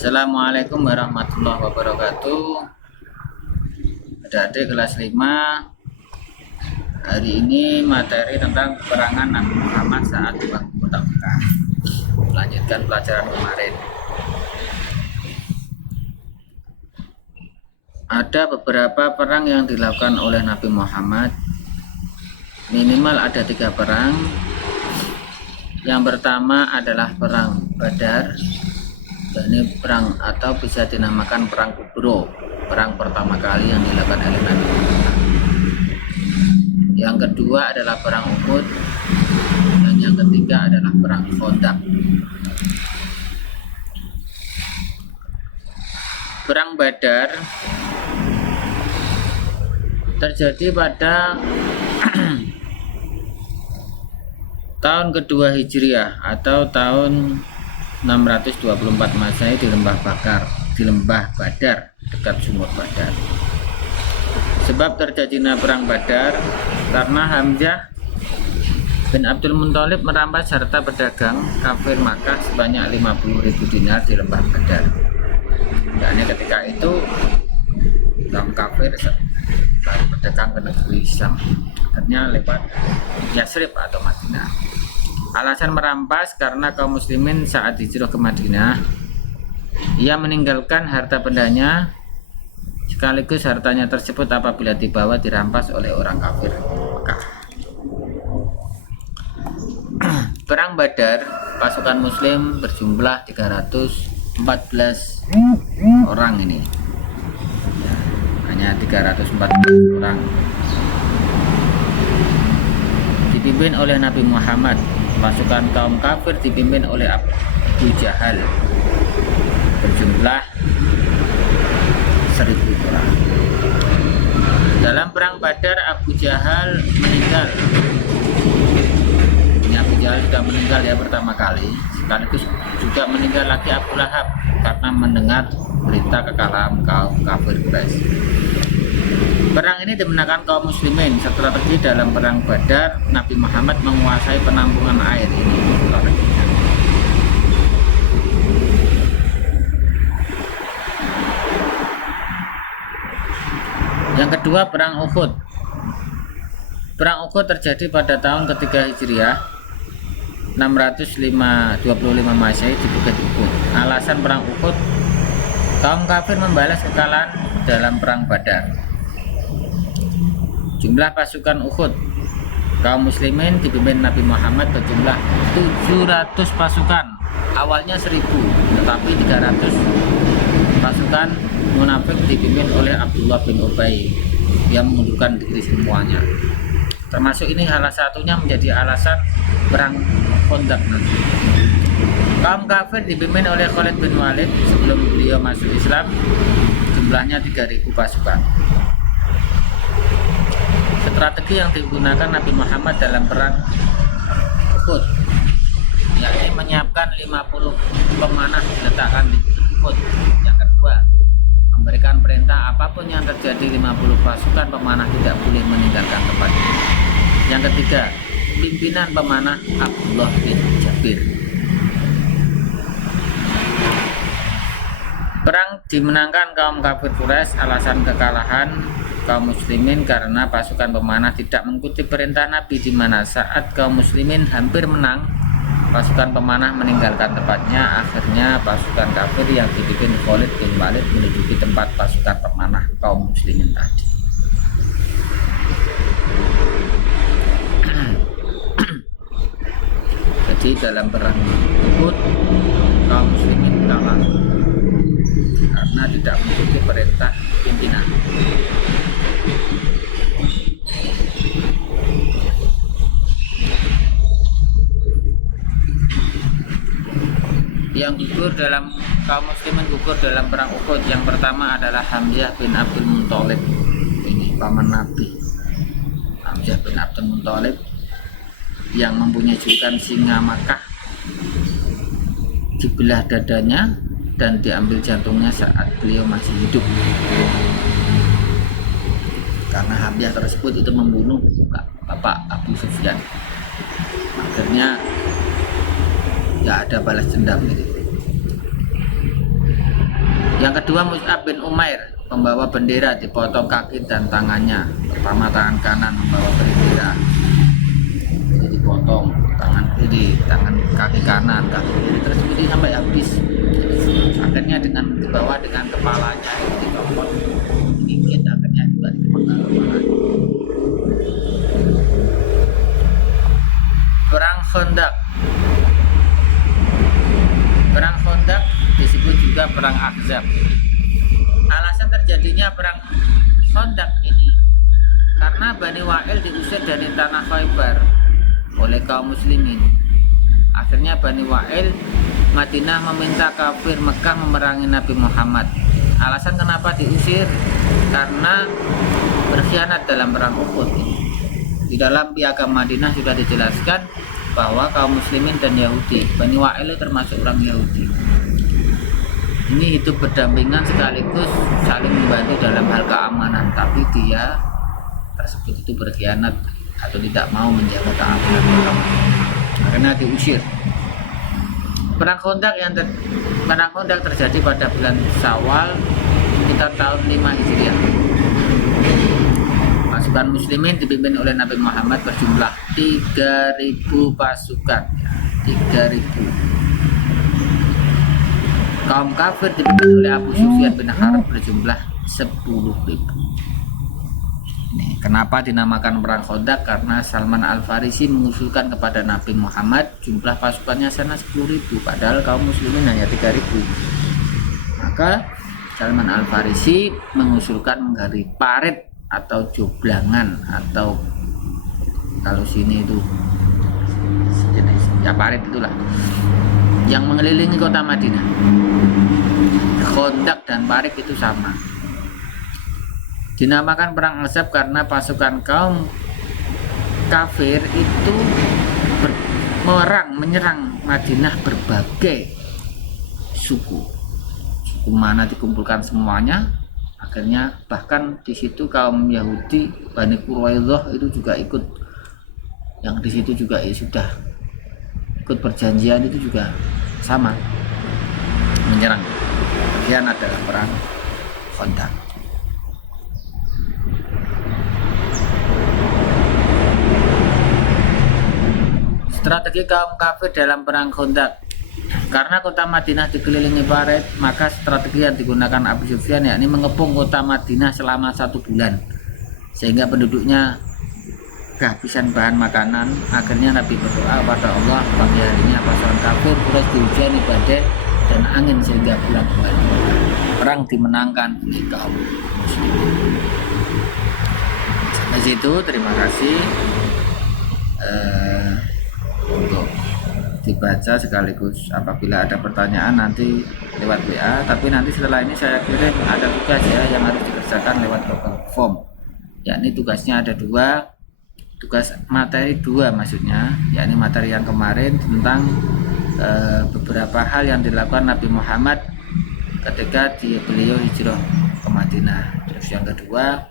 Assalamualaikum warahmatullahi wabarakatuh. Adik-adik kelas 5. Hari ini materi tentang peperangan Nabi Muhammad saat di kota Mekah. Melanjutkan pelajaran kemarin. Ada beberapa perang yang dilakukan oleh Nabi Muhammad. Minimal ada 3 perang. Yang pertama adalah perang Badar. Ini perang atau bisa dinamakan perang Kubro, perang pertama kali yang dilakukan oleh Nabi Muhammad. Yang kedua adalah perang Uhud, dan yang ketiga adalah perang Khandaq. Perang Badar terjadi pada tahun kedua Hijriah atau tahun 624 Masehi di Lembah Badar dekat sumur Badar. Sebab terjadinya perang Badar karena Hamzah bin Abdul Muthalib merampas harta pedagang kafir Makkah sebanyak 50.000 dinar di Lembah Badar. Dan ketika itu kaum kafir berdagang ke negeri Syam, akhirnya lewat Yasrib atau Madinah. Alasan merampas karena kaum muslimin saat hijrah ke Madinah, ia meninggalkan harta bendanya, sekaligus hartanya tersebut apabila dibawa dirampas oleh orang kafir Mekah. Perang Badar, pasukan muslim berjumlah 314 orang ini. Hanya 314 orang. Dipimpin oleh Nabi Muhammad. Pasukan kaum kafir dipimpin oleh Abu Jahal berjumlah 1.000 orang. Dalam perang Badar Abu Jahal meninggal. Ini Abu Jahal sudah meninggal ya pertama kali, sekaligus juga meninggal lagi Abu Lahab karena mendengar berita kekalahan kaum kafir Quraisy. Perang ini dimenangkan kaum muslimin. Strategi dalam perang Badar, Nabi Muhammad menguasai penampungan air ini. Yang kedua, perang Uhud. Perang Uhud terjadi pada tahun ketiga Hijriah 625 Masehi di Bukit Uhud. Alasan perang Uhud, kaum kafir membalas kekalahan dalam perang Badar. Jumlah pasukan Uhud kaum muslimin dipimpin Nabi Muhammad berjumlah 700 pasukan. Awalnya 1000, tetapi 300 pasukan munafik dipimpin oleh Abdullah bin Ubay yang mengundurkan diri semuanya. Termasuk ini salah satunya menjadi alasan perang Khandaq nanti. Kaum kafir dipimpin oleh Khalid bin Walid sebelum beliau masuk Islam, jumlahnya 3.000 pasukan. Strategi yang digunakan Nabi Muhammad dalam perang Uhud, yakni menyiapkan 50 pemanah diletakkan di Uhud. Yang kedua, memberikan perintah apapun yang terjadi 50 pasukan pemanah tidak boleh meninggalkan tempat ini. Yang ketiga, pimpinan pemanah Abdullah bin Jabir. Perang dimenangkan kaum kafir Quraisy. Alasan kekalahan kaum muslimin karena pasukan pemanah tidak mengikuti perintah Nabi, di mana saat kaum muslimin hampir menang, pasukan pemanah meninggalkan tempatnya. Akhirnya pasukan kafir yang dipimpin Khalid bin Walid menduduki tempat pasukan pemanah kaum muslimin tadi. Jadi dalam perang Uhud kaum muslimin kalah karena tidak mengikuti perintah pimpinan. Yang gugur dalam kaum muslimin gugur dalam perang Uhud, yang pertama adalah Hamzah bin Abdul Muthalib. Ini paman Nabi. Hamzah bin Abdul Muthalib yang mempunyai julukan singa Makkah dibelah dadanya dan diambil jantungnya saat beliau masih hidup. Karena Hamzah tersebut itu membunuh bapak Abu Sufyan. Akhirnya tidak ada balas dendam gitu. Yang kedua Mus'ab bin Umair, pembawa bendera, dipotong kaki dan tangannya. Pertama tangan kanan membawa bendera, jadi dipotong tangan kiri, kaki kanan, kaki kiri tersebut sampai habis. Akhirnya dengan dibawa dengan kepalanya itu dicopot sedikit, akhirnya juga dipenggal kepalanya. Perang Khandaq. Perang Khandaq disebut juga perang Ahzab. Alasan terjadinya perang Khandaq ini karena Bani Wa'il diusir dari tanah Khaybar oleh kaum muslimin. Akhirnya Bani Wa'il Madinah meminta kafir Mekah memerangi Nabi Muhammad. Alasan kenapa diusir karena berkhianat dalam perang Uhud. Di dalam piagam Madinah sudah dijelaskan bahwa kaum muslimin dan Yahudi, Bani Wa'il termasuk orang Yahudi, ini hidup berdampingan sekaligus saling membantu dalam hal keamanan, tapi dia tersebut itu berkhianat atau tidak mau menjaga keamanan mereka, karena diusir. Perang Khandaq terjadi pada bulan Syawal sekitar tahun 5 Hijriah. Pasukan muslimin dipimpin oleh Nabi Muhammad berjumlah 3.000 pasukan, 3.000. Kaum kafir dipimpin oleh Abu Sufyan bin Harb berjumlah 10.000. Kenapa dinamakan perang Khandaq? Karena Salman Al-Farisi mengusulkan kepada Nabi Muhammad jumlah pasukannya sana 10.000, padahal kaum muslimin hanya 3.000. Maka Salman Al-Farisi mengusulkan menggali parit atau joblangan, atau kalau sini itu jenis ya parit itulah, yang mengelilingi kota Madinah. Khandaq dan parit itu sama. Dinamakan perang Ahzab karena pasukan kaum kafir itu menyerang Madinah berbagai suku mana dikumpulkan semuanya. Akhirnya bahkan di situ kaum Yahudi Bani Quraidah itu juga ikut, yang di situ juga sudah ikut perjanjian, itu juga sama menyerang, berkhianat dalam perang Khandaq. Strategi kaum kafir dalam perang Khandaq. Karena kota Madinah dikelilingi parit, maka strategi yang digunakan Abu Sufyan yakni mengepung kota Madinah selama 1 bulan, sehingga penduduknya kehabisan bahan makanan. Akhirnya Nabi berdoa kepada Allah, pagi harinya pasukan kafir terus dihujani badai dan angin sehingga pulang kembali. Perang dimenangkan oleh kaum muslimin. Sampai situ, terima kasih untuk dibaca, sekaligus apabila ada pertanyaan nanti lewat WA, tapi nanti setelah ini saya kirim ada tugas ya yang harus dikerjakan lewat Google Form, yakni tugasnya ada 2, tugas materi 2 maksudnya, yakni materi yang kemarin tentang beberapa hal yang dilakukan Nabi Muhammad ketika beliau hijrah ke Madinah. Terus yang kedua,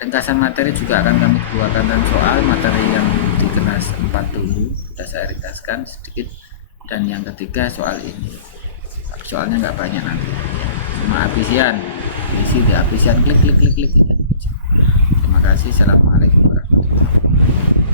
ringkasan materi juga akan kami buatkan, dan soal materi yang di kelas 4 dulu sudah saya ringkaskan sedikit, dan yang ketiga soal ini. Soalnya nggak banyak nanti, cuma habisian, isi di habisian, klik gitu. Terima kasih. Assalamualaikum warahmatullahi wabarakatuh.